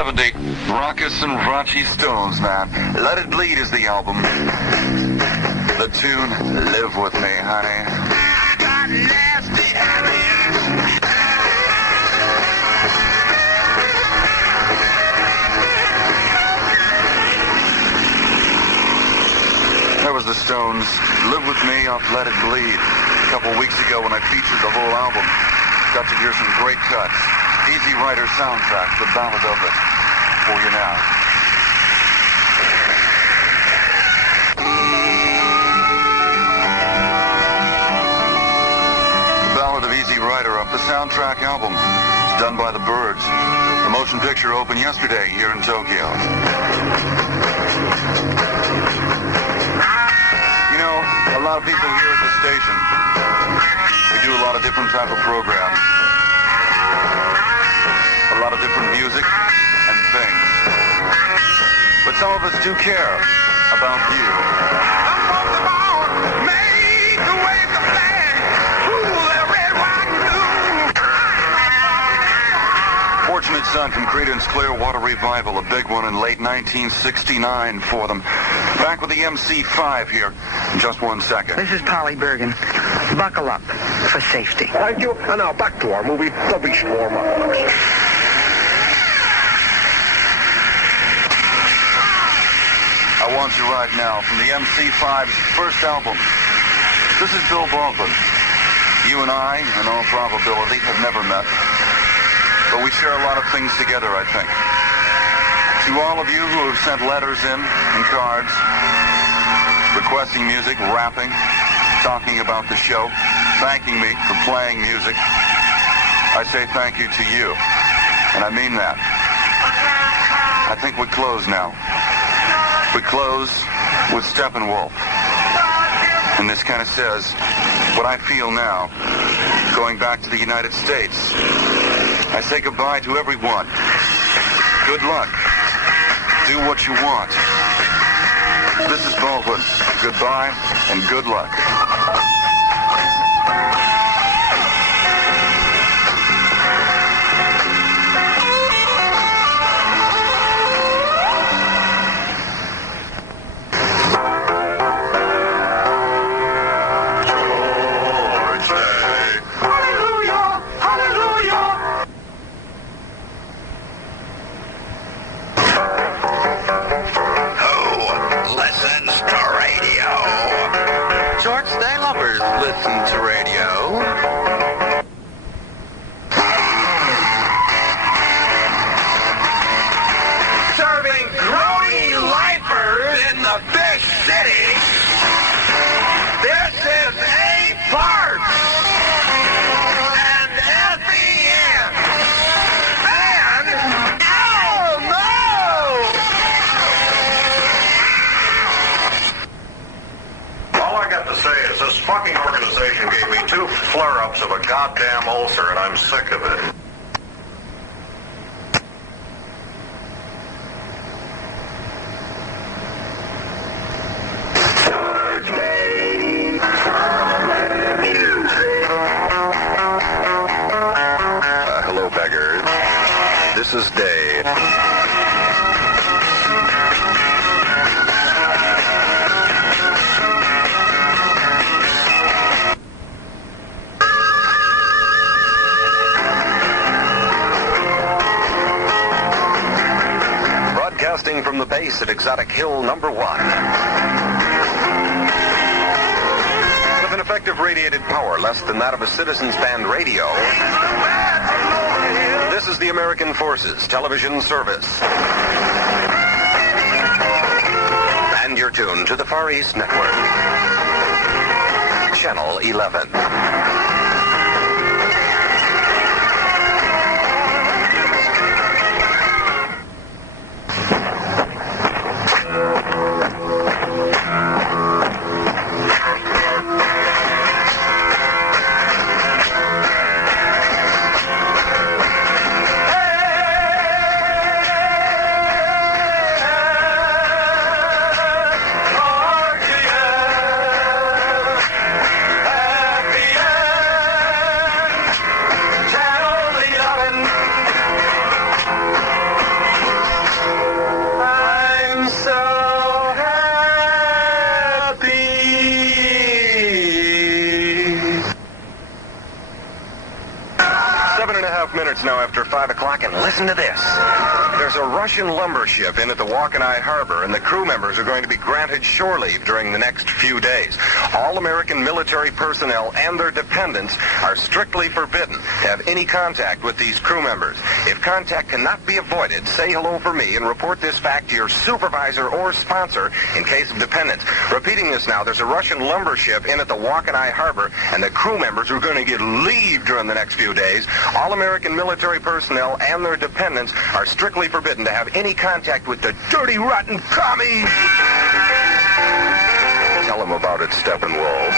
70. Raucous and raunchy Stones, man. Let It Bleed is the album. The tune, Live With Me, honey. I got nasty habits. That was the Stones, Live With Me off Let It Bleed. A couple weeks ago when I featured the whole album. Got to hear some great cuts. Easy Rider soundtrack, the ballad of it, for you now. The Ballad of Easy Rider off the soundtrack album. It's done by the Byrds. The motion picture opened yesterday here in Tokyo. You know, a lot of people here at the station, we do a lot of different type of programs. A lot of different music and things. But some of us do care about you. Fortunate Son from Creedence Clearwater Revival, a big one in late 1969 for them. Back with the MC5 here in just 1 second. This is Polly Bergen. Buckle up for safety. Thank you. And now back to our movie, The Beast Warmer. I Want You Right Now from the MC5's first album. This is Bill Baldwin. You and I, in all probability, have never met. But we share a lot of things together, I think. To all of you who have sent letters in and cards, requesting music, rapping, talking about the show, thanking me for playing music, I say thank you to you. And I mean that. I think we close now. We close with Steppenwolf. And this kind of says what I feel now, going back to the United States. I say goodbye to everyone. Good luck. Do what you want. This is Baldwin. Goodbye and good luck. Listen to radio. Serving grody lifers in the big city. This is A Parts and AFVN. And oh no! All I got to say is this fucking organization gave me 2 flare-ups of a goddamn ulcer, and I'm sick of it. Hello, beggars. This is Dave. Broadcasting from the base at Exotic Hill number 1. With an effective radiated power less than that of a Citizens Band radio, this is the American Forces Television Service. And you're tuned to the Far East Network. Channel 11. Yeah. 7.5 minutes now after 5 o'clock, and listen to this. There's a Russian lumber ship in at the Wakanai Harbor, and the crew members are going to be granted shore leave during the next few days. All American military personnel and their dependents are strictly forbidden to have any contact with these crew members. If contact cannot be avoided, say hello for me and report this fact to your supervisor or sponsor in case of dependence. Repeating this now, there's a Russian lumber ship in at the Wakanai Harbor, and the crew members are going to get leave during the next few days. All American military personnel and their dependents are strictly forbidden to have any contact with the dirty, rotten commies. Tell them about it, Steppenwolf.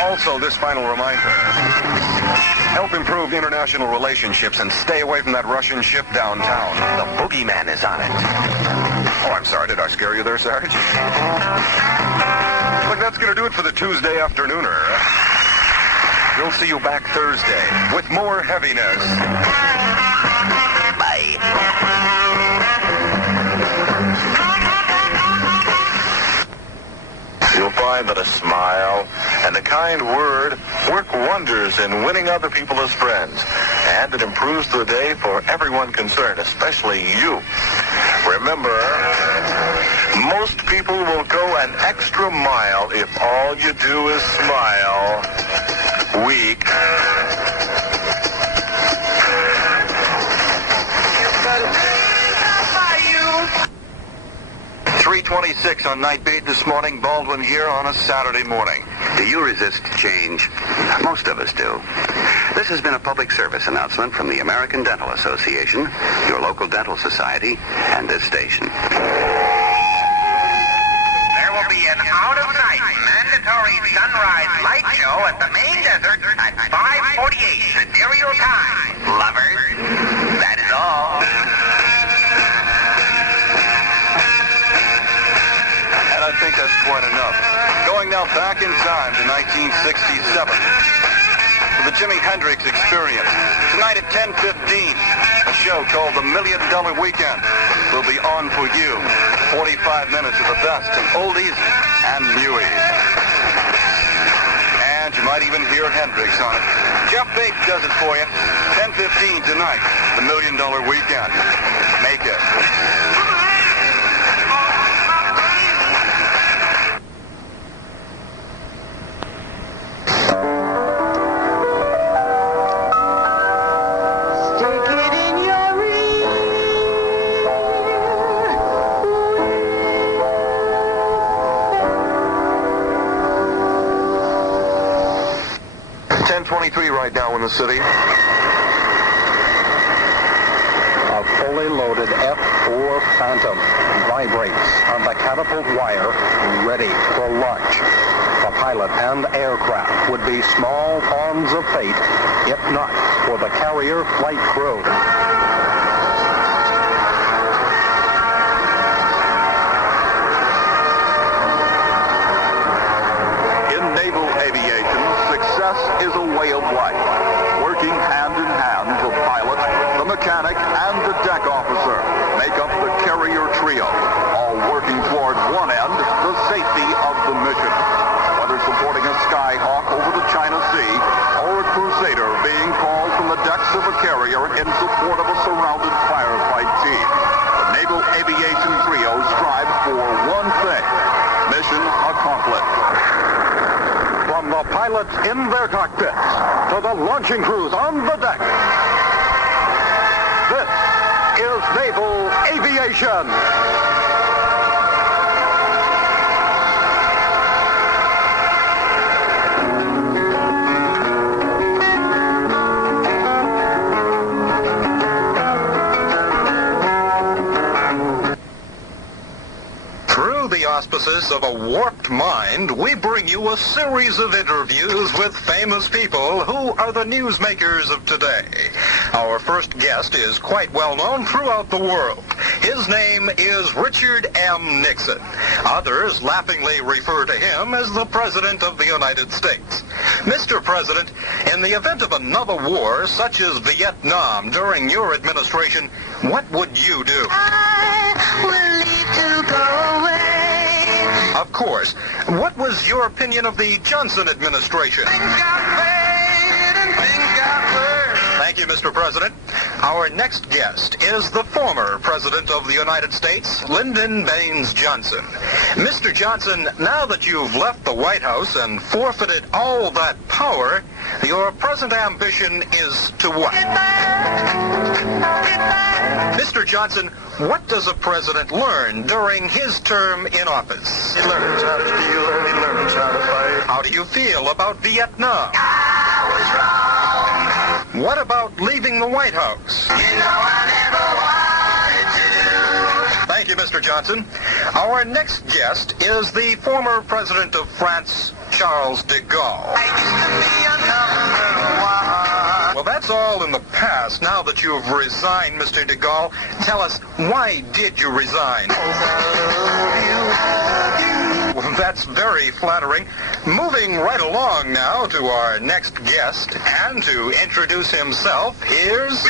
Also, this final reminder. Help improve international relationships and stay away from that Russian ship downtown. The boogeyman is on it. Oh, I'm sorry. Did I scare you there, Sarge? Look, that's going to do it for the Tuesday afternooner. We'll see you back Thursday with more heaviness. Bye. You'll find that a smile and a kind word work wonders in winning other people as friends. And it improves the day for everyone concerned, especially you. Remember, most people will go an extra mile if all you do is smile. Weak. 3:26 on Night Beat this morning. Baldwin here on a Saturday morning. Do you resist change? Most of us do. This has been a public service announcement from the American Dental Association, your local dental society, and this station. There will be an out-of-night mandatory sunrise light show at the main desert at 5:48 sidereal time. Lovers, that is all. I think that's quite enough. Going now back in time to 1967 for the Jimi Hendrix Experience. Tonight at 10:15, a show called The $1 Million Weekend will be on for you. 45 minutes of the best in oldies and newies. And you might even hear Hendrix on it. Jeff Bates does it for you. 10:15 tonight, The $1 Million Weekend. Make it. 10:23 right now in the city. A fully loaded F-4 Phantom vibrates on the catapult wire, ready for launch. The pilot and aircraft would be small pawns of fate, if not for the carrier flight crew. Is a way of life, working hand in hand, the pilot, the mechanic, and the deck officer make up the carrier trio, all working toward one end, the safety of the mission. Whether supporting a Skyhawk over the China Sea, or a Crusader being called from the decks of a carrier in support of a surrounded firefight team, the Naval Aviation Trio strives for one thing: mission accomplished. From the pilots in their cockpits to the launching crews on the deck, this is Naval Aviation. Through the auspices synthesis of a warped mind, we bring you a series of interviews with famous people who are the newsmakers of today. Our first guest is quite well known throughout the world. His name is Richard M. Nixon. Others laughingly refer to him as the President of the United States. Mr. President, in the event of another war, such as Vietnam, during your administration, what would you do? I will leave to go away. Of course. What was your opinion of the Johnson administration? Thank you, Mr. President. Our next guest is the former President of the United States, Lyndon Baines Johnson. Mr. Johnson, now that you've left the White House and forfeited all that power, your present ambition is to what? Mr. Johnson, what does a president learn during his term in office? He learns how to steal and he learns how to fight. How do you feel about Vietnam? I was wrong. What about leaving the White House? You know I never wanted to. Thank you, Mr. Johnson. Our next guest is the former President of France, Charles de Gaulle. I used to be a number one. Well, that's all in the past. Now that you've resigned, Mr. de Gaulle, tell us, why did you resign? Well, that's very flattering. Moving right along now to our next guest, and to introduce himself, here's...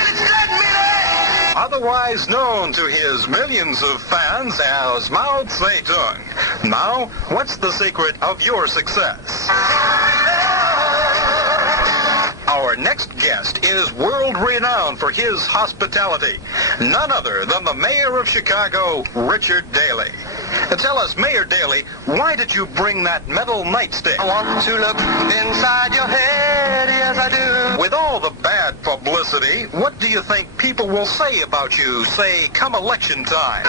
otherwise known to his millions of fans as Mao Zedong. Now, what's the secret of your success? Our next guest is world-renowned for his hospitality. None other than the mayor of Chicago, Richard Daley. Tell us, Mayor Daley, why did you bring that metal nightstick? I want to look inside your head, yes I do. With all the bad publicity, what do you think people will say about you, say, come election time?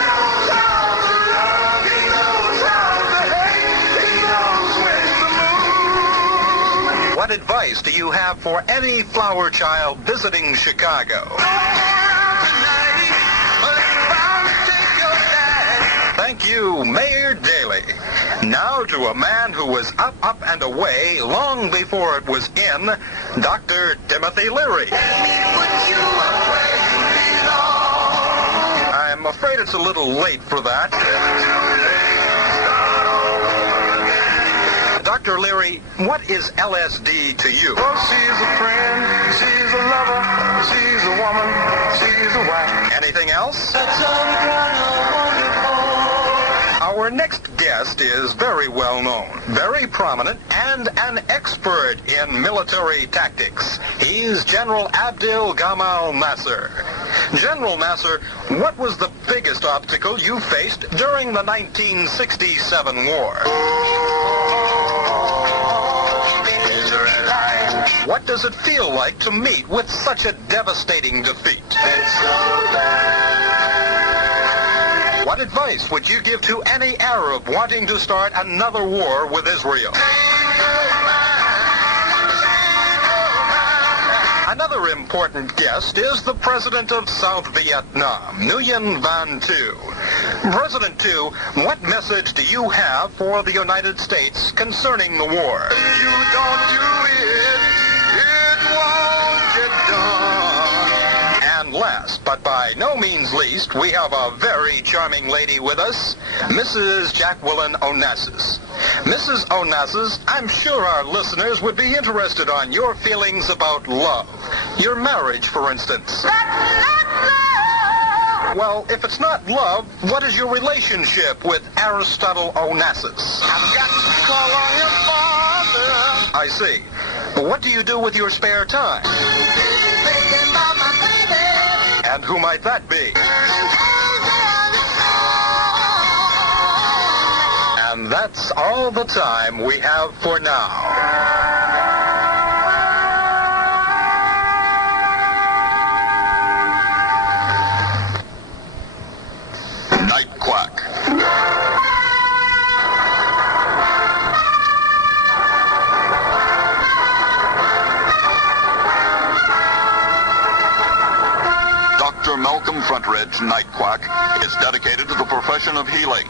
What advice do you have for any flower child visiting Chicago? Thank you, Mayor Daley. Now to a man who was up, and away long before it was in, Dr. Timothy Leary. I'm afraid it's a little late for that. Dr. Leary, what is LSD to you? Oh, she's a friend, she's a lover, she's a woman, she's a wife. Anything else? That's all kind of wonderful. Our next guest is very well known, very prominent, and an expert in military tactics. He's General Abdel Gamal Nasser. General Nasser, what was the biggest obstacle you faced during the 1967 war? What does it feel like to meet with such a devastating defeat? What advice would you give to any Arab wanting to start another war with Israel? Another important guest is the President of South Vietnam, Nguyen Van Tu. President Tu, what message do you have for the United States concerning the war? If you don't do it, it won't get done. And last, but by no means least, we have a very charming lady with us, Mrs. Jacqueline Onassis. Mrs. Onassis, I'm sure our listeners would be interested on your feelings about love. Your marriage, for instance. Well, if it's not love, what is your relationship with Aristotle Onassis? I've got to call on your father. I see. What do you do with your spare time? And who might that be? And that's all the time we have for now. Night Quack. Dr. Malcolm Frontred's Night Quack is dedicated to the profession of healing.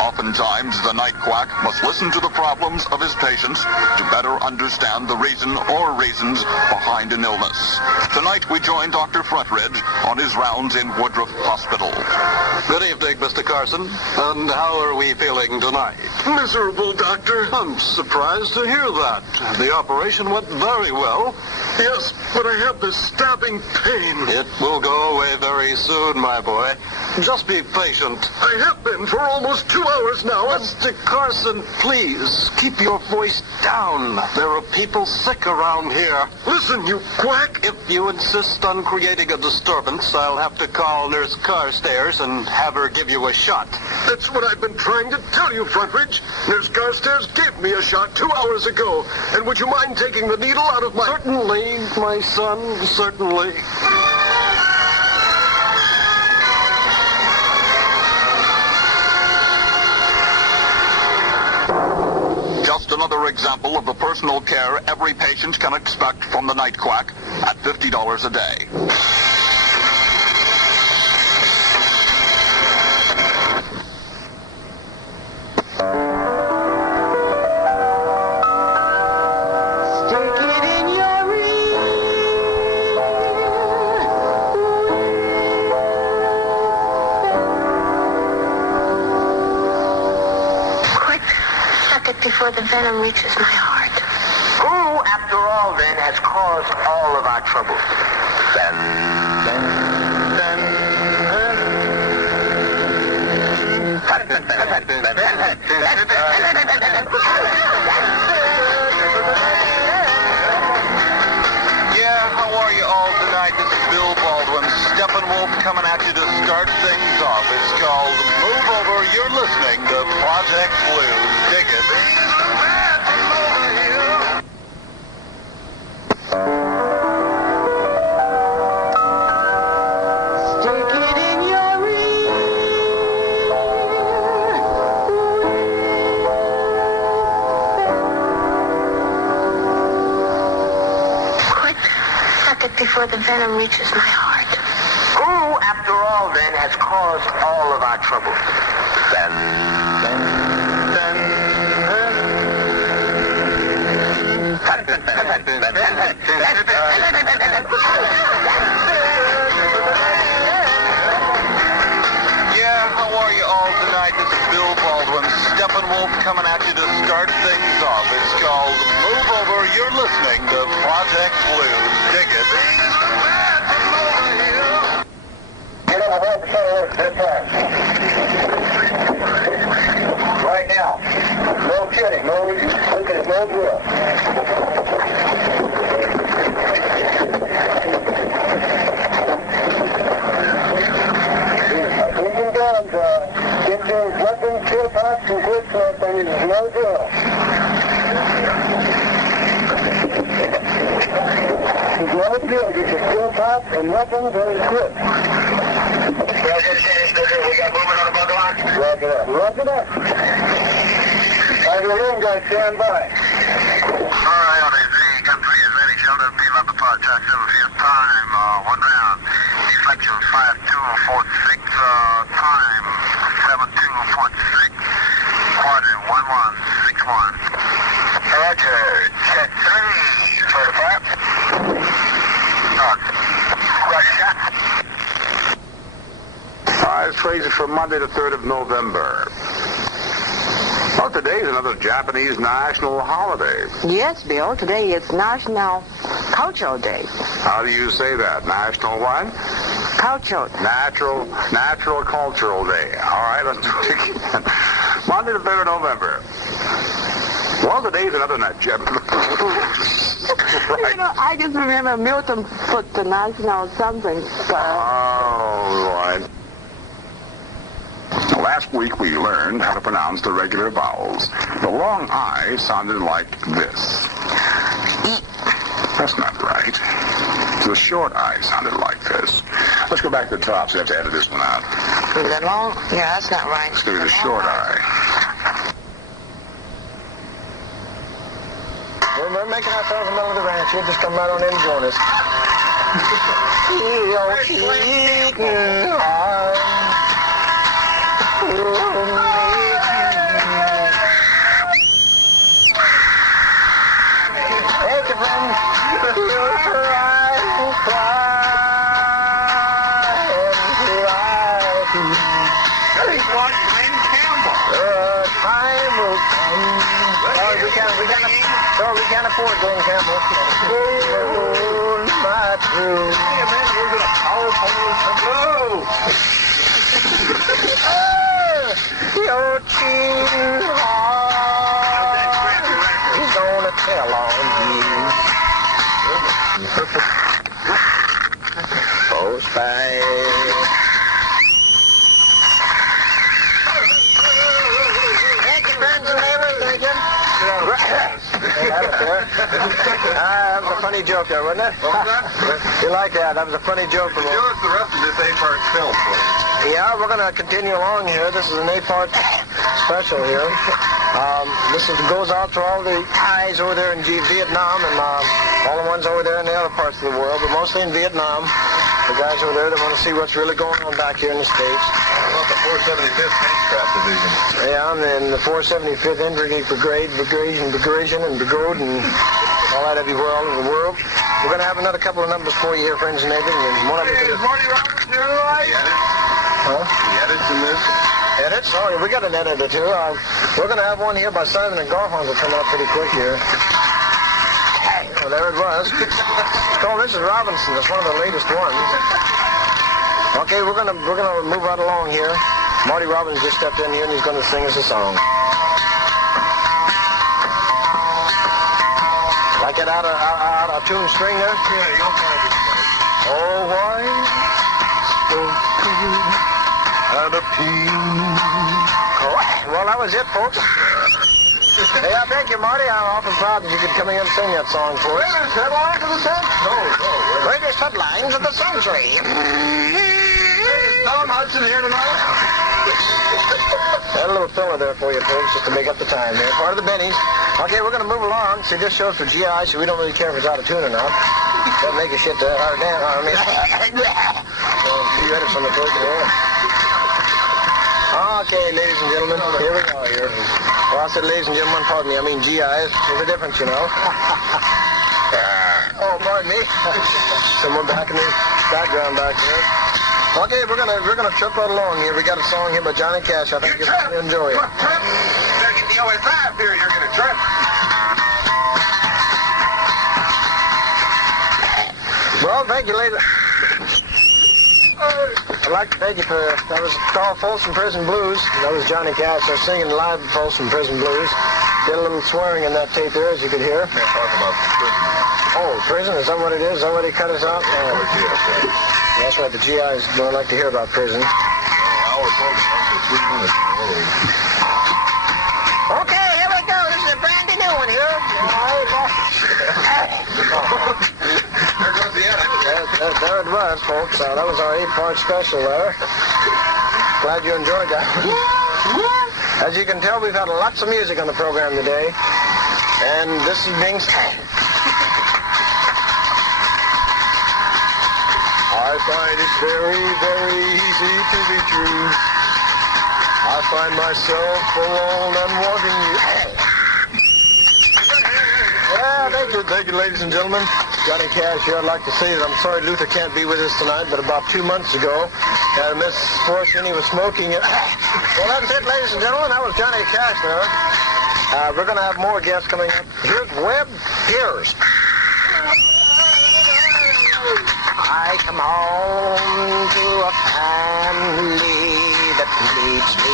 Oftentimes, the night quack must listen to the problems of his patients to better understand the reason or reasons behind an illness. Tonight, we join Dr. Front-Ridge on his rounds in Woodruff Hospital. Good evening, Mr. Carson. And how are we feeling tonight? Miserable, Doctor. I'm surprised to hear that. The operation went very well. Yes, but I have this stabbing pain. It will go away very soon, my boy. Just be patient. I have been for almost 2 hours now. Mr. Carson, please, keep your voice down. There are people sick around here. Listen, you quack. If you insist on creating a disturbance, I'll have to call Nurse Carstairs and have her give you a shot. That's what I've been trying to tell you, Front-Ridge. Nurse Carstairs gave me a shot 2 hours ago. And would you mind taking the needle out of my... Certainly, my son, certainly. Just another example of the personal care every patient can expect from the night quack at $50 a day. Before the venom reaches my heart. Who, after all, then, has caused all of our trouble? Yeah, how are you all tonight? This is Bill Baldwin, Steppenwolf, coming at you to start things off. It's called Move Over. You're listening to Project Blues. Dig it. Before the venom reaches my heart. Who, after all, then, has caused all of our trouble? Yeah, how are you all tonight? This is Bill Baldwin, Steppenwolf, coming at you to start things off. It's called Move Over. You're listening to Project Blues. Dig it. Right now. No kidding. No drill. Clean guns, get those weapons, kill pots, and quit something. No drill. No drill. Get your kill pots and weapons and quit. We got movement on the bug line. Roger that. Have your room guys stand by. All right, LDZ, gun 3 is ready. Shelter P, left the pod, track 7 p.m. time, 1 round. Deflection 5246, time 72.6, quadrant 1161. Roger, check 3 for the fire. Roger, shot. Eyes crazy for Monday the 3rd of November. Well, today is another Japanese national holiday. Yes, Bill. Today is National Cultural Day. How do you say that? National what? Cultural. Natural Cultural Day. All right, let's do it again. Monday the 3rd of November. Well, today is another Japanese... Right. You know, I just remember Milton put the national something. Oh, right. Last week we learned how to pronounce the regular vowels. The long I sounded like this. That's not right. The short I sounded like this. Let's go back to the top, so you have to edit this one out. The long? Yeah, that's not right. It's going to be the short I. We're making ourselves a middle of the ranch. You'll just come right on in and join us. You're cheating. heaven, he'll cry and cry and cry. He's like Glenn Campbell. Time will come. We can't afford Glenn Campbell. Oh, my true. Hey, man, we're going to power pole some low. Your cheating heart is gonna tell on you. Post five. Thank you, friends and neighbors. Thank you. That was a funny joke there, wasn't it? What was that? You like that? That was a funny joke. Give us the rest of this 8-part film, please. Yeah, we're going to continue along here. This is an 8-part special here. This goes out to all the eyes over there in Vietnam and all the ones over there in the other parts of the world, but mostly in Vietnam. The guys over there that want to see what's really going on back here in the States. How about the 475th Handcraft Division? Yeah, and then the 475th Infantry Brigade, and all that everywhere all over the world. We're going to have another couple of numbers for you here, friends and neighbors. And one of them Hey, is Marty Roberts here tonight? Huh? The edits in this? Edits? Oh, we got an editor too. We're going to have one here by Simon and Garfunkel coming up pretty quick here. Oh, there it was. Oh, this is Robinson. That's one of the latest ones. Okay, we're gonna move right along here. Marty Robbins just stepped in here and he's gonna sing us a song. Like it out of tune string there? Yeah, you'll find it. Oh, why spoke to you And a Oh, well, that was it, folks. Hey, I thank you, Marty. I'm awful proud that you could come in and sing that song for us. Greatest headlines of the century? No. Greatest headlines of the century. Is Tom Hudson here tonight? Got a little filler there for you, folks, just to make up the time here. Part of the Bennies. Okay, we're going to move along. See, this show's for GI, so we don't really care if it's out of tune or not. Doesn't make a shit to hard down. I mean, so, few edits on the tape there. Okay, ladies and gentlemen, here we are here. Well, I said ladies and gentlemen, pardon me, I mean GIs. There's a difference, you know. Oh, pardon me. Someone back in the background back there. Okay, we're gonna trip right along here. We got a song here by Johnny Cash. I think you're going to enjoy it. Trip. Better get the OSI up here. You're going to trip. Well, thank you, ladies. I'd like to thank you for that. Was called Folsom Prison Blues. That was Johnny Cash. They're singing live Folsom Prison Blues. Did a little swearing in that tape there, as you could hear. Can't talk about prison. Oh, prison? Is that what it is? Is that what he cut us out? That's right. The GIs don't like to hear about prison. Our program for 3 minutes. Okay, here we go. This is a brand new one here. There goes the edit. There it was, folks. That was our 8-part special there. Glad you enjoyed that. As you can tell, we've had lots of music on the program today. And this is being... I find it very, very easy to be true. I find myself alone and wanting you. Yeah, thank you, ladies and gentlemen. Johnny Cash here. I'd like to say that I'm sorry Luther can't be with us tonight, but about 2 months ago, had a misfortune. He was smoking it. Well, that's it, ladies and gentlemen. That was Johnny Cash there. We're going to have more guests coming up. Here's Webb Pierce. I come home to a family that needs me.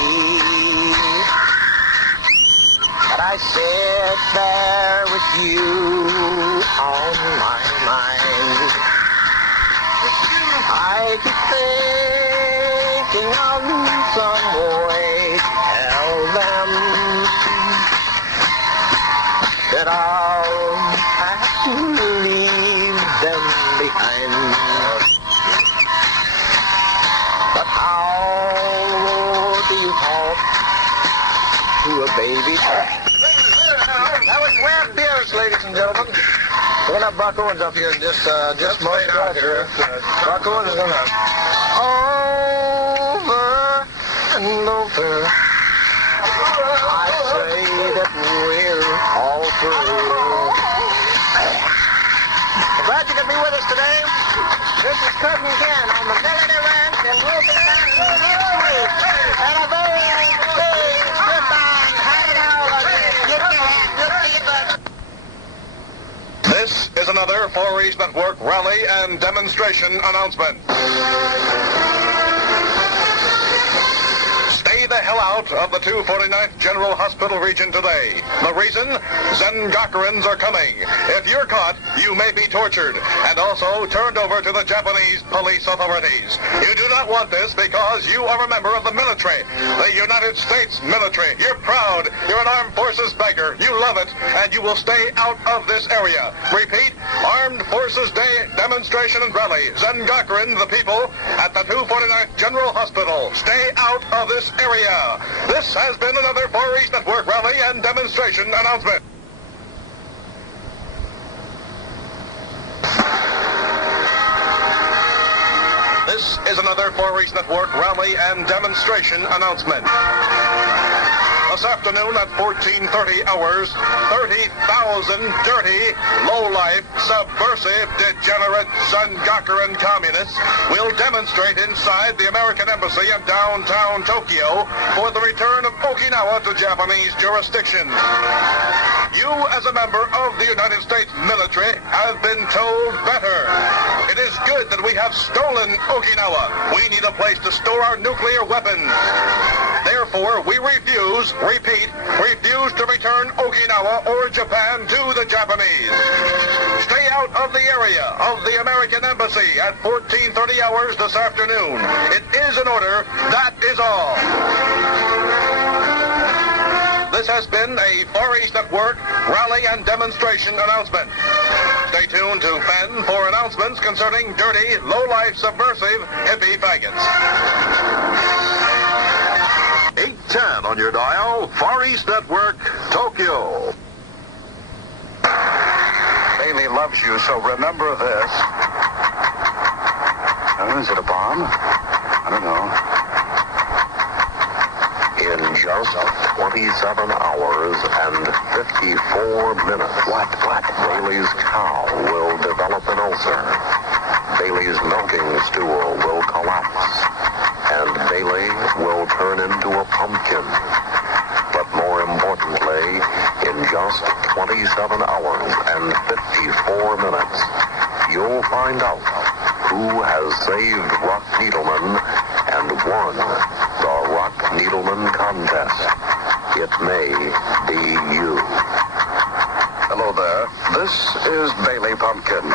But I sit there with you on my mind. I keep thinking of some way to tell them that I'll have to leave them behind. But how do you talk to a baby? That was Webb Pierce, ladies and gentlemen. We're gonna have Buck Owens up here in just most right here. Buck Owens is gonna over and over. I say that we're all through. be with us today? This is Curtin again on the Melody Ranch, and we'll be back next week. And a very big goodbye. Happy holidays. Get your hand. This is another Far East Network rally and demonstration announcement. Stay the hell out of the 249th General Hospital region today. The reason? Zengakurans are coming. If you're caught, you may be tortured and also turned over to the Japanese police authorities. You do not want this because you are a member of the military, the United States military. You're proud. You're an armed forces beggar. You love it, and you will stay out of this area. Repeat, Armed Forces Day demonstration and rally. Zengakuran, the people, at the 249th General Hospital. Stay out of this area. This has been another Far East Network rally and demonstration announcement. This is another Far East Network rally and demonstration announcement. This afternoon at 14:30 hours, 30,000 dirty, low-life, subversive, degenerate Zengakuran communists will demonstrate inside the American Embassy in downtown Tokyo for the return of Okinawa to Japanese jurisdiction. You, as a member of the United States military, have been told better. It is good that we have stolen Okinawa. We need a place to store our nuclear weapons. Therefore, we refuse to return Okinawa or Japan to the Japanese. Stay out of the area of the American Embassy at 14:30 hours this afternoon. It is an order. That is all. This has been a Far East Network rally and demonstration announcement. Stay tuned to Fenn for announcements concerning dirty, low-life, subversive hippie faggots. 810 on your dial, Far East Network, Tokyo. Bailey loves you, so remember this. Is it a bomb? I don't know. In just 27 hours and 54 minutes, what? Bailey's cow will develop an ulcer. Bailey's milking stool will collapse. And Bailey will turn into a pumpkin. But more importantly, in just 27 hours and 54 minutes, you'll find out who has saved Rock Needleman and won the Rock Needleman contest. It may be you. Hello there. This is Bailey Pumpkin.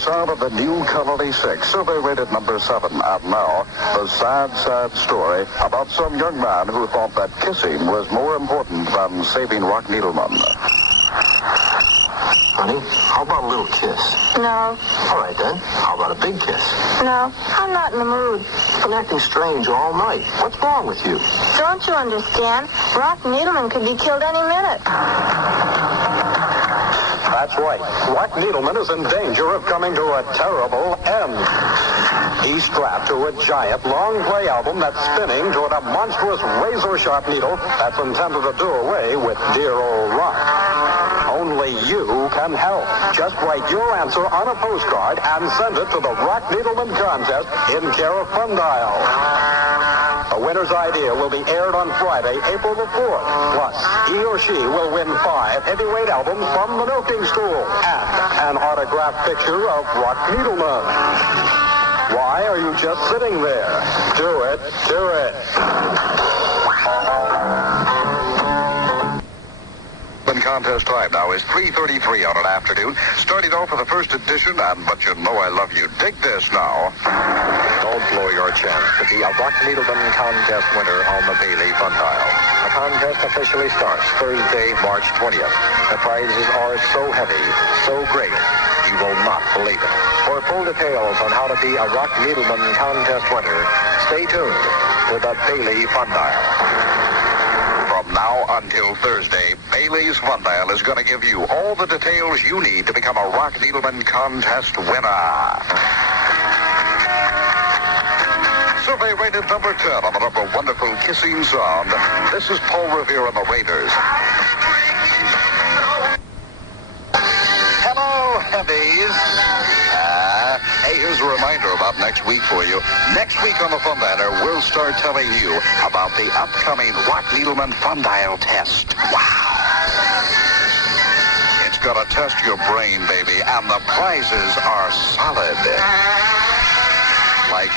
Sound of the new Colony 6, survey rated number 7. And now, the sad, sad story about some young man who thought that kissing was more important than saving Rock Needleman. Honey, how about a little kiss? No. All right, then. How about a big kiss? No, I'm not in the mood. You've been acting strange all night. What's wrong with you? Don't you understand? Rock Needleman could be killed any minute. That's right. Rock Needleman is in danger of coming to a terrible end. He's strapped to a giant long-play album that's spinning toward a monstrous razor-sharp needle that's intended to do away with dear old Rock. Only you can help. Just write your answer on a postcard and send it to the Rock Needleman contest in care of Fundial. The winner's idea will be aired on Friday, April the 4th. Plus, he or she will win 5 heavyweight albums from the milking stool and an autographed picture of Rock Needleman. Why are you just sitting there? Do it. Do it. Contest time now is 3:33 on an afternoon. Starting off with the first edition, and But You Know I Love You. Dig this now. Don't blow your chance to be a Rock Needleman contest winner on the Bailey Fundial. The contest officially starts Thursday, March 20th. The prizes are so heavy, so great, you will not believe it. For full details on how to be a Rock Needleman contest winner, stay tuned to the Bailey Fundial. From now until Thursday, Bailey's Fundial is going to give you all the details you need to become a Rock Needleman contest winner. Survey rated number 10 on the number Wonderful Kissing Sound. This is Paul Revere and the Raiders. Hello, heavies. Hey, here's a reminder about next week for you. Next week on the Fun Diner, we'll start telling you about the upcoming Watt-Needleman Fun Dial test. Wow. It's gonna test your brain, baby, and the prizes are solid. Like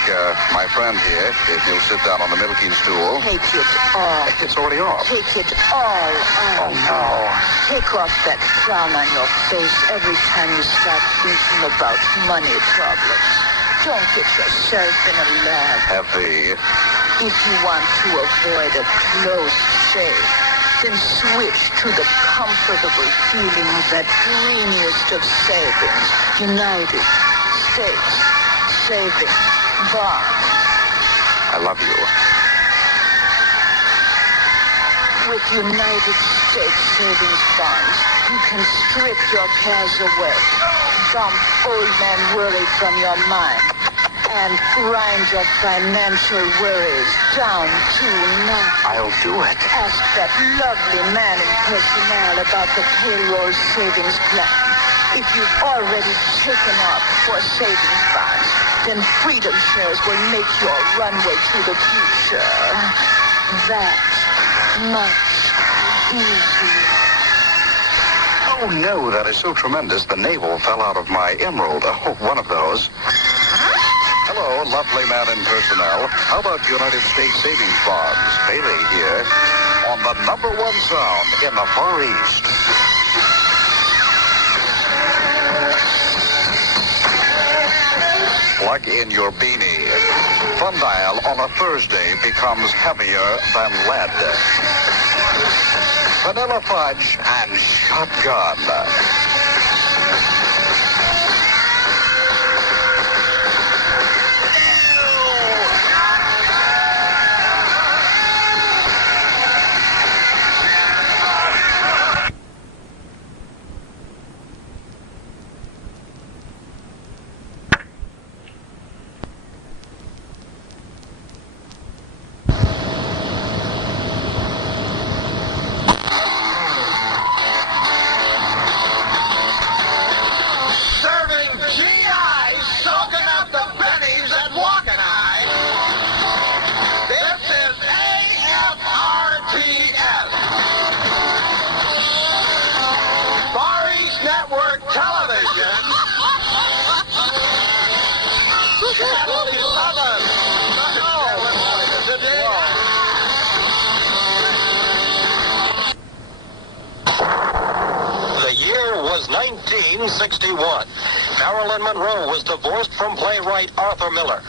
my friend here, if you'll sit down on the milking stool. Take it all. It's already off. Take it all off. Oh, no. Take off that frown on your face every time you start thinking about money problems. Don't get yourself in a lab. Heavy. If you want to avoid a close shave, then switch to the comfortable feeling of that greeniest of savings. United States Savings Bond. I love you. With United States Savings Bonds, you can strip your cares away, dump old man worry from your mind, and grind your financial worries down to nothing. I'll do it. Ask that lovely man in personnel about the payroll savings plan. If you've already taken off for savings bonds, then Freedom Shares will make your runway to the future that much easier. Oh, no, that is so tremendous. The navel fell out of my emerald. Oh, one of those. Hello, lovely man in personnel. How about United States Savings Bonds? Bailey here on the number one sound in the Far East. Plug in your beanie. Fun Dial on a Thursday becomes heavier than lead. Vanilla fudge and shotgun. The year was 1961. Marilyn Monroe was divorced from playwright Arthur Miller.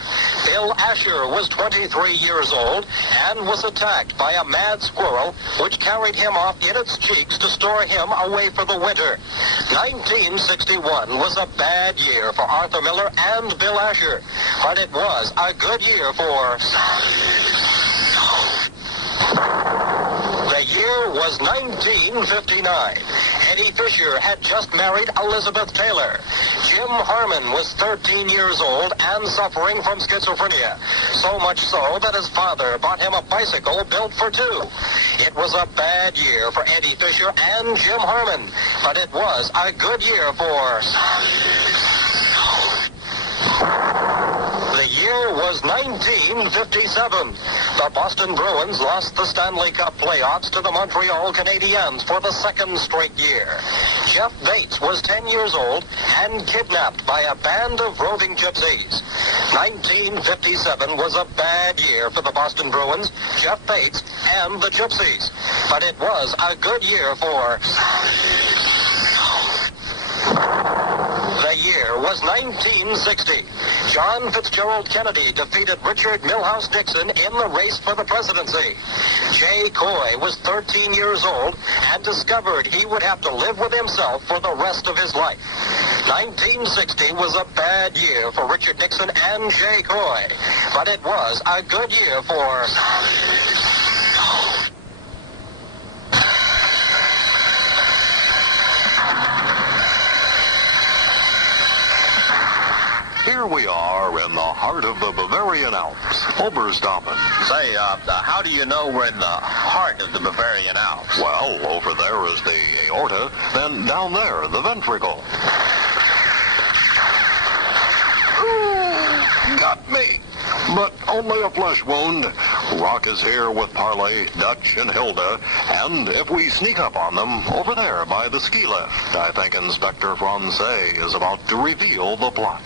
Bill Asher was 23 years old and was attacked by a mad squirrel which carried him off in its cheeks to store him away for the winter. 1961 was a bad year for Arthur Miller and Bill Asher, but it was a good year for... The year was 1959. Eddie Fisher had just married Elizabeth Taylor. Jim Harmon was 13 years old and suffering from schizophrenia, so much so that his father bought him a bicycle built for two. It was a bad year for Eddie Fisher and Jim Harmon, but it was a good year for... The year was 1957. The Boston Bruins lost the Stanley Cup playoffs to the Montreal Canadiens for the second straight year. Jeff Bates was 10 years old and kidnapped by a band of roving gypsies. 1957 was a bad year for the Boston Bruins, Jeff Bates, and the Gypsies. But it was a good year for... The year was 1960. John Fitzgerald Kennedy defeated Richard Milhouse Nixon in the race for the presidency. Jay Coy was 13 years old and discovered he would have to live with himself for the rest of his life. 1960 was a bad year for Richard Nixon and Jay Coy, but it was a good year for... Here we are in the heart of the Bavarian Alps, Oberstaufen. Say, how do you know we're in the heart of the Bavarian Alps? Well, over there is the aorta, then down there, the ventricle. Ooh, got me. But only a flesh wound. Rock is here with Parley, Dutch, and Hilda, and if we sneak up on them, over there by the ski lift, I think Inspector Francais is about to reveal the plot.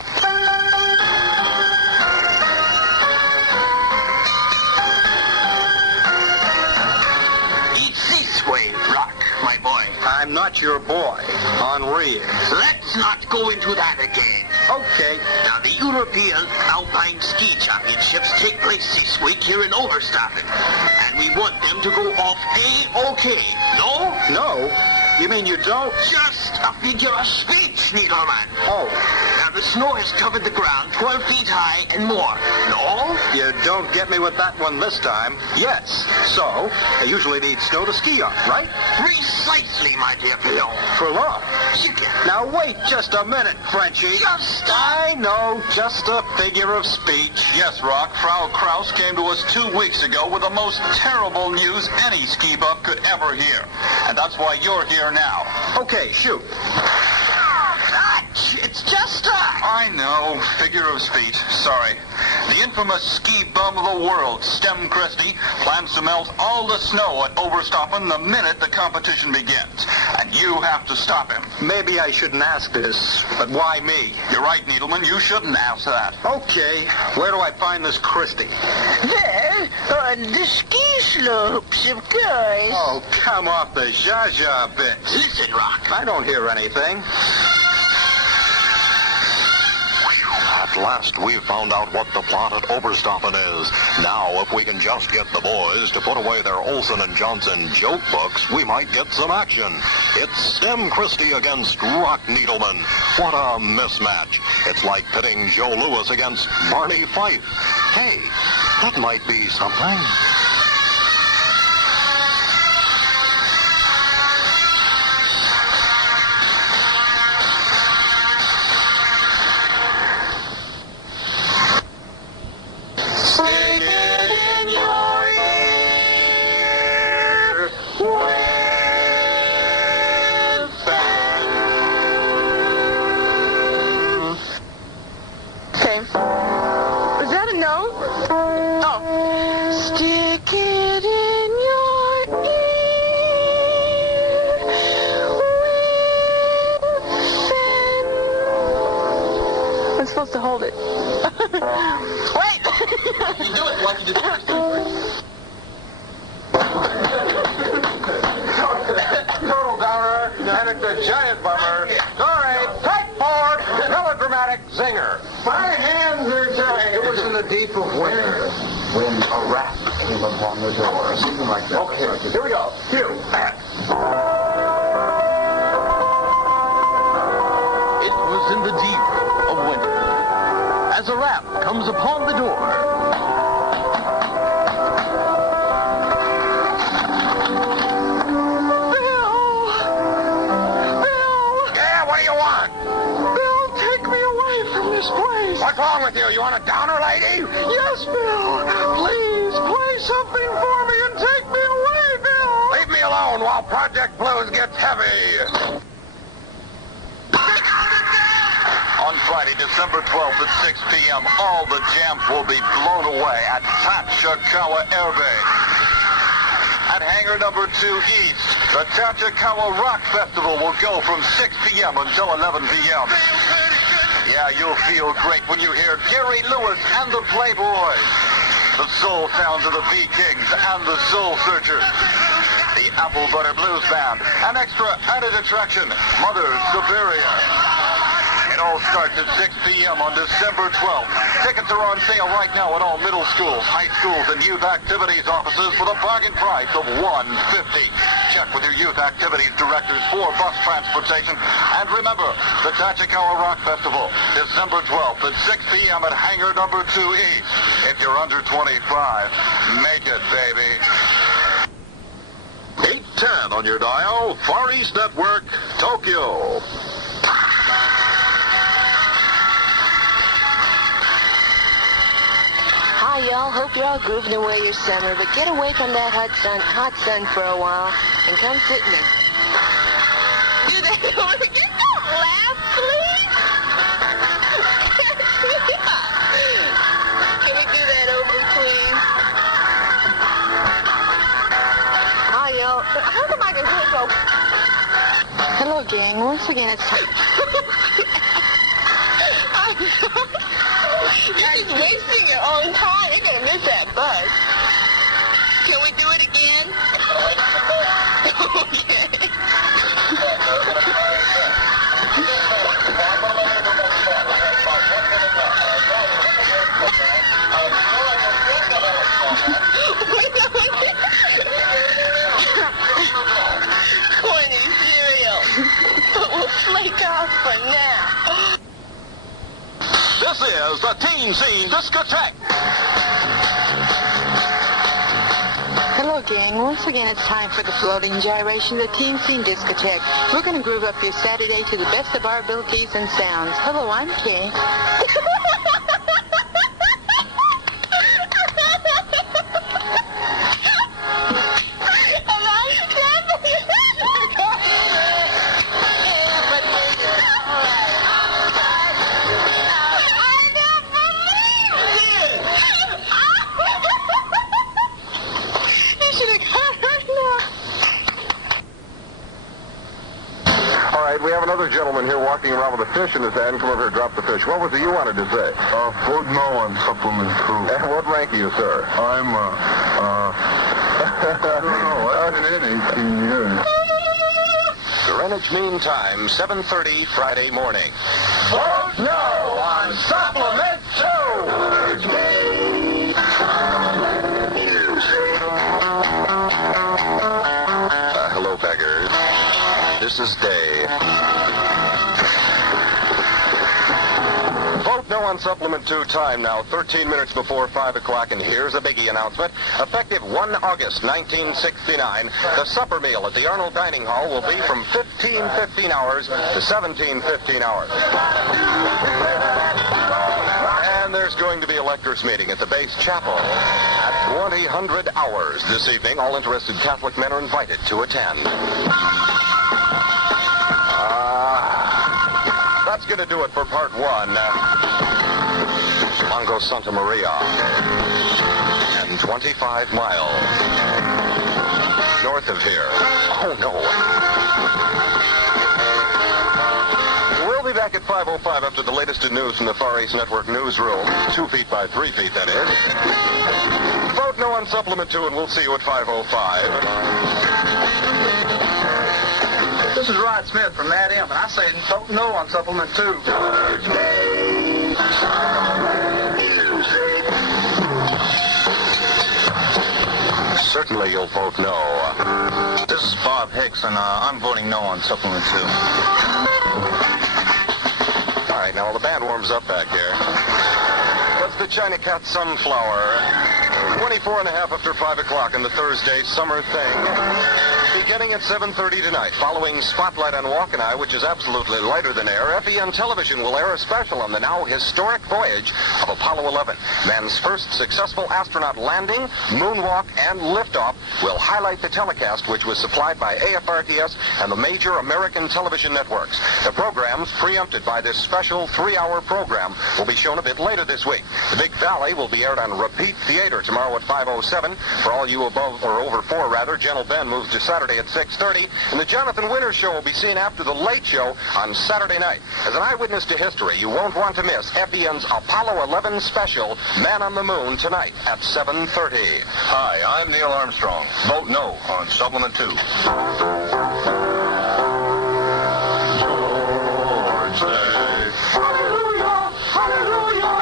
It's this way, Rock, my boy. I'm not your boy, Henri. Let's not go into that again. Okay. Now, the European Alpine Ski Championships take place this week here in Oberstaufen, and we want them to go off A-OK. No? No? You mean you don't? Just a figure of speech, Needleman. Oh. Now, the snow has covered the ground 12 feet high and more. No? You don't get me with that one this time. Yes. So, they usually need snow to ski on, right? Precisely, my dear fellow. For long. Now, wait just a minute, Frenchie. I know, just a figure of speech. Yes, Rock. Frau Kraus came to us 2 weeks ago with the most terrible news any ski buff could ever hear. And that's why you're here now. Okay, shoot. It's just I know. Figure of speech. Sorry. The infamous ski bum of the world, Stem Christie, plans to melt all the snow at Oberstaufen the minute the competition begins. And you have to stop him. Maybe I shouldn't ask this, but why me? You're right, Needleman. You shouldn't ask that. Okay. Where do I find this Christie? There, on the ski slopes, of course. Oh, come off the zha-zha bit. Listen, Rock. I don't hear anything. At last, we've found out what the plot at Oberstaufen is. Now, if we can just get the boys to put away their Olsen and Johnson joke books, we might get some action. It's Stem Christie against Rock Needleman. What a mismatch. It's like pitting Joe Louis against Barney Fife. Hey, that might be something. Supposed to hold it. Wait! You do it like you did the first time. Total downer, and it's a giant bummer. Sorry, tight forward, melodramatic zinger. My hands are tired. It was in the deep of winter when a rat came upon the door, something like that. Okay, here we go. Cue. It was in the deep of winter as a rat comes upon the door. What's wrong with you? You want a downer, lady? Yes, Bill. Please play something for me and take me away, Bill. Leave me alone while Project Blues gets heavy. On Friday, December 12th at 6 p.m., all the jams will be blown away at Tachikawa Air Base. At hangar number 2 East, the Tachikawa Rock Festival will go from 6 p.m. until 11 p.m. Yeah, you'll feel great when you hear Gary Lewis and the Playboys, the soul sounds of the V-Kings and the Soul Searchers, the Apple Butter Blues Band, an extra added attraction, Mother Superior. It all starts at 6 p.m. on December 12th. Tickets are on sale right now at all middle schools, high schools, and youth activities offices for the bargain price of $150. Check with your youth activities directors for bus transportation. And remember, the Tachikawa Rock Festival, December 12th at 6 p.m. at hangar number 2 East. If you're under 25, make it, baby. 810 on your dial, Far East Network, Tokyo. Hi, y'all. Hope you're all grooving away your summer, but get away from that hot sun for a while and come sit in it. You don't laugh, please. Can we do that over, please? Hi, y'all. How come I can do it so? Hello, gang. Once again, it's time. You're just wasting your own time. You're going to miss that bus. Can we do it again? Okay. Corny cereal. But we'll flake off for now. This is the Teen Scene Discotheque. Hello, gang. Once again, it's time for the floating gyration of the Teen Scene Discotheque. We're going to groove up your Saturday to the best of our abilities and sounds. Hello, I'm Kay. We have another gentleman here walking around with a fish in his hand. Come over here, drop the fish. What was it you wanted to say? Vote no on supplement 2. And what rank are you, sir? I'm, I don't know. I've been in 18 years. Greenwich Mean Time, 7:30 Friday morning. Vote no on supplement 2. Hello, beggars. This is Day. Vote no on supplement 2 time now, 13 minutes before 5 o'clock, and here's a biggie announcement. Effective 1 August 1969, the supper meal at the Arnold Dining Hall will be from 15 hours to 17 hours. And there's going to be a lectors meeting at the base chapel at 2000 hours this evening. All interested Catholic men are invited to attend. That's going to do it for part 1. Mongo Santa Maria. And 25 miles north of here. Oh, no. We'll be back at 5:05 after the latest in news from the Far East Network newsroom. 2 feet by 3 feet, that is. Vote no on supplement 2, and we'll see you at 5:05. This is Rod Smith from Mad M, and I say vote no on supplement 2. Certainly you'll vote no. This is Bob Hicks, and I'm voting no on supplement 2. All right, now while the band warms up back here, that's the China Cat Sunflower. 24 and a half after 5 o'clock on the Thursday summer thing. Beginning at 7:30 tonight, following Spotlight on Walk and I, which is absolutely lighter than air, FVN Television will air a special on the now historic voyage of Apollo 11. Man's first successful astronaut landing, moonwalk, and liftoff will highlight the telecast, which was supplied by AFRTS and the major American television networks. The programs preempted by this special 3-hour program will be shown a bit later this week. The Big Valley will be aired on repeat theater tomorrow at 5:07. For all you above or over 4, Gentle Ben moves to Saturday at 6:30, and the Jonathan Winters Show will be seen after the Late Show on Saturday night. As an eyewitness to history, you won't want to miss FVN's Apollo 11 special, Man on the Moon, tonight at 7:30. Hi, I'm Neil Armstrong. Vote no on supplement 2. Hallelujah! Hallelujah!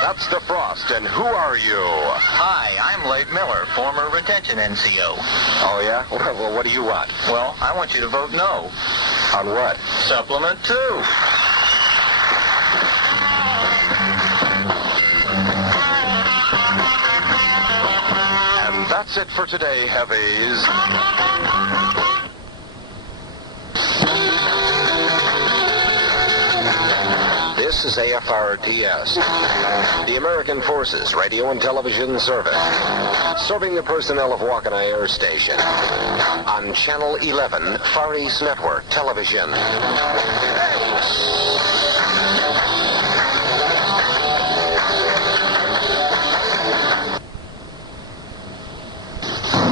That's DeFrost, and who are you? Hi, I'm Lake Miller, former retention NCO. Oh, yeah? Well, what do you want? Well, I want you to vote no. On what? Supplement 2. And that's it for today, heavies. This is AFRTS, the American Forces Radio and Television Service, serving the personnel of Wakani Air Station on Channel 11, Far East Network Television.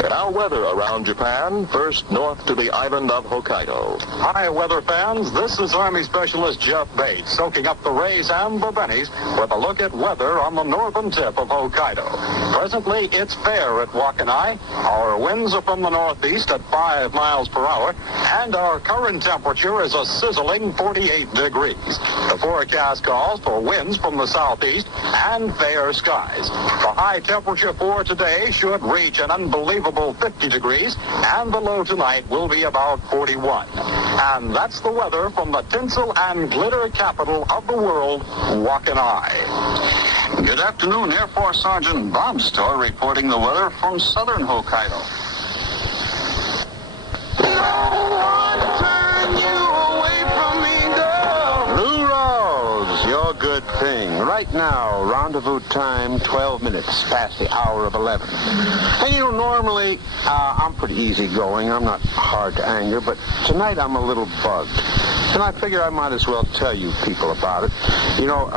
Now weather around Japan, first north to the island of Hokkaido. Hi, weather fans. This is Army Specialist Jeff Bates, soaking up the rays and the bennies with a look at weather on the northern tip of Hokkaido. Presently, it's fair at Wakani. Our winds are from the northeast at 5 miles per hour, and our current temperature is a sizzling 48 degrees. The forecast calls for winds from the southeast and fair skies. The high temperature for today should reach an unbelievable 50 degrees, and the low tonight will be about 41. And that's the weather from the tinsel and glitter capital of the world, Wakani. Good afternoon, Air Force Sergeant Bob Storr reporting the weather from southern Hokkaido. Blue Rose, your good thing. Right now, rendezvous time, 12 minutes past the hour of 11. And you know, normally, I'm pretty easygoing. I'm not hard to anger, but tonight I'm a little bugged. And I figure I might as well tell you people about it. You know,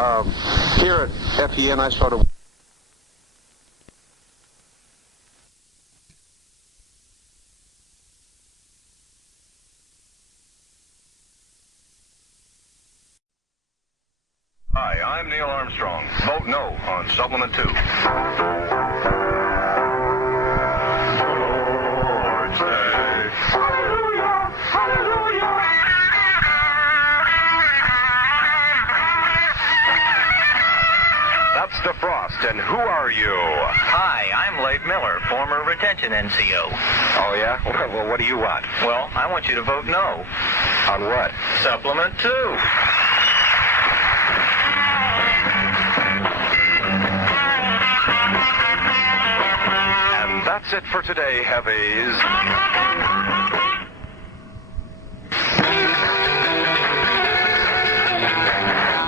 here at FEN, I sort of... Hi, I'm Neil Armstrong. Vote no on Supplement 2. Hallelujah! Hallelujah! That's DeFrost, and who are you? Hi, I'm Leif Miller, former retention NCO. Oh, yeah? Well, what do you want? Well, I want you to vote no. On what? Supplement 2. And that's it for today, heavies.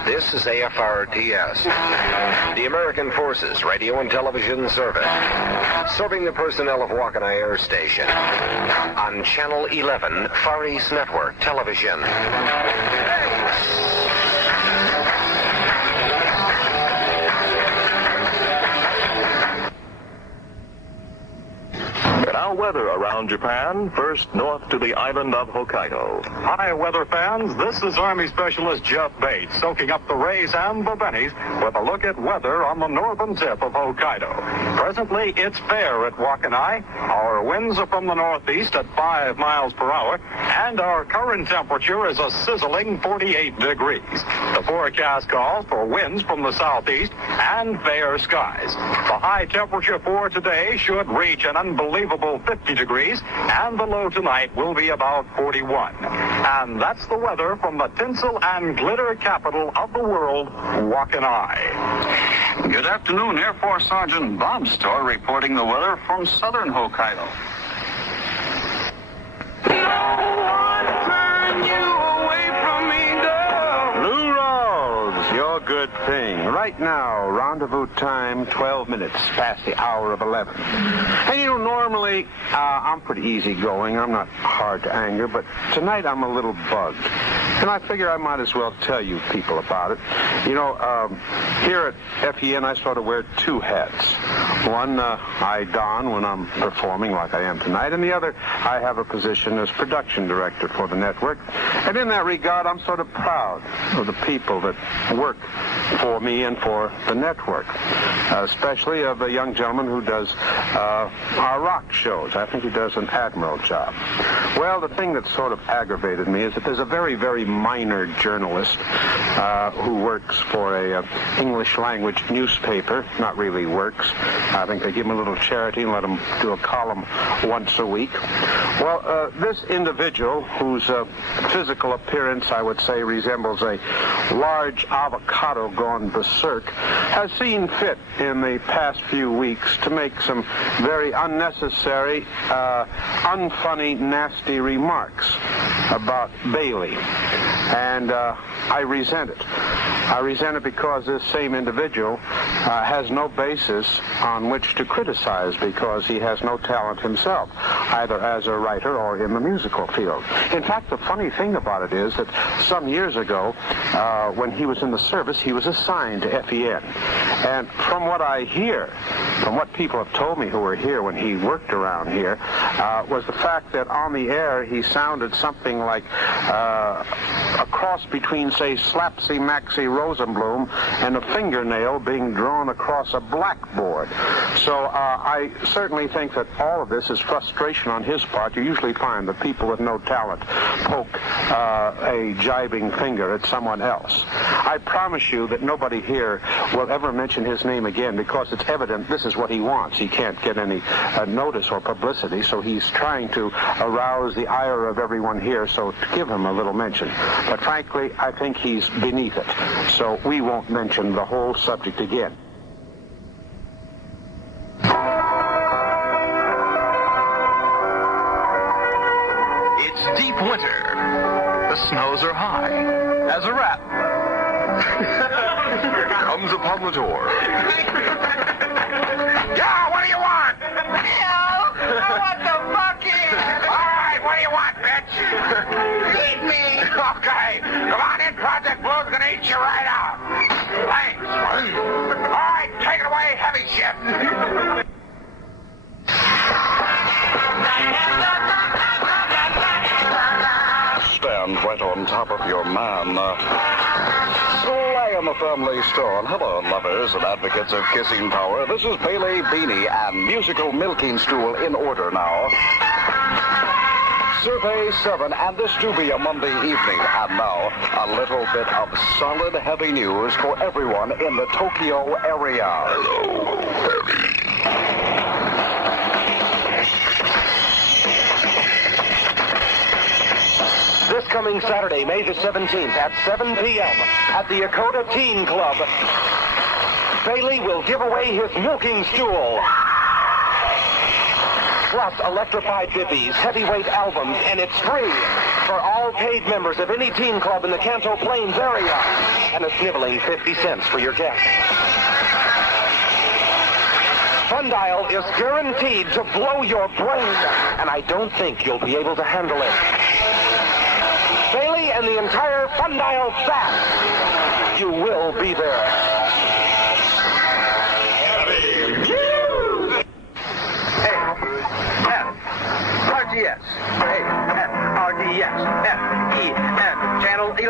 This is AFRTS, the American Forces Radio and Television Service, serving the personnel of Wakani Air Station on Channel 11, Far East Network Television. Now weather around Japan, first north to the island of Hokkaido. Hi, weather fans. This is Army Specialist Jeff Bates, soaking up the rays and the bennies with a look at weather on the northern tip of Hokkaido. Presently, it's fair at Wakani. Our winds are from the northeast at 5 miles per hour, and our current temperature is a sizzling 48 degrees. The forecast calls for winds from the southeast and fair skies. The high temperature for today should reach an unbelievable 50 degrees, and the low tonight will be about 41. And that's the weather from the tinsel and glitter capital of the world, Wakani. Good afternoon, Air Force Sergeant Bob Storr reporting the weather from southern Hokkaido. Blue Rose, your good thing. Right now, rendezvous time, 12 minutes past the hour of 11. And you know, normally, I'm pretty easygoing. I'm not hard to anger, but tonight I'm a little bugged. And I figure I might as well tell you people about it. You know, here at FEN, I sort of wear two hats. One I don when I'm performing like I am tonight, and the other I have a position as production director for the network. And in that regard, I'm sort of proud of the people that work for me and for the network, especially of a young gentleman who does our rock shows. I think he does an admirable job. Well, the thing that sort of aggravated me is that there's a very, very minor journalist who works for a English language newspaper. Not really works. I think they give him a little charity and let him do a column once a week. Well, this individual, whose physical appearance, I would say, resembles a large avocado gone berserk, has seen fit in the past few weeks to make some very unnecessary, unfunny, nasty remarks about Bailey. And I resent it. I resent it because this same individual has no basis on which to criticize because he has no talent himself, either as a writer or in the musical field. In fact, the funny thing about it is that some years ago, when he was in the service, he was assigned to FEN. And from what I hear, from what people have told me who were here when he worked around here, was the fact that on the air he sounded something like a cross between, say, Slapsy Maxy Rosenblum and a fingernail being drawn across a blackboard. So I certainly think that all of this is frustration on his part. You usually find that people with no talent poke a jibing finger at someone else. I promise you that nobody here will ever mention his name again because it's evident this is what he wants. He can't get any notice or publicity, so he's trying to arouse the ire of everyone here, so to give him a little mention. But frankly, I think he's beneath it, so we won't mention the whole subject again. It's deep winter. The snows are high. As a wrap, Comes upon the door. Yeah, what do you want? Hell, I want the bucket. All right, what do you want, bitch? Eat me. Okay, come on in, Project Blue's gonna eat you right out. Thanks. All right, take it away, heavy shift. Stand right on top of your man. Sly on the family stone. Hello, lovers and advocates of kissing power. This is Bailey Beanie and musical milking stool in order now. Survey 7, and this do be a Monday evening. And now, a little bit of solid, heavy news for everyone in the Tokyo area. Hello, This coming Saturday, May the 17th at 7 p.m. at the Yakota Teen Club, Bailey will give away his milking stool. Plus electrified bibbies, heavyweight albums, and it's free for all paid members of any teen club in the Kanto Plains area. And a sniveling 50 cents for your guests. Fundial is guaranteed to blow your brain, and I don't think you'll be able to handle it. Bailey and the entire Fundial staff, you will be there. RGS, A-F, RDS, F-E-N, Channel 11.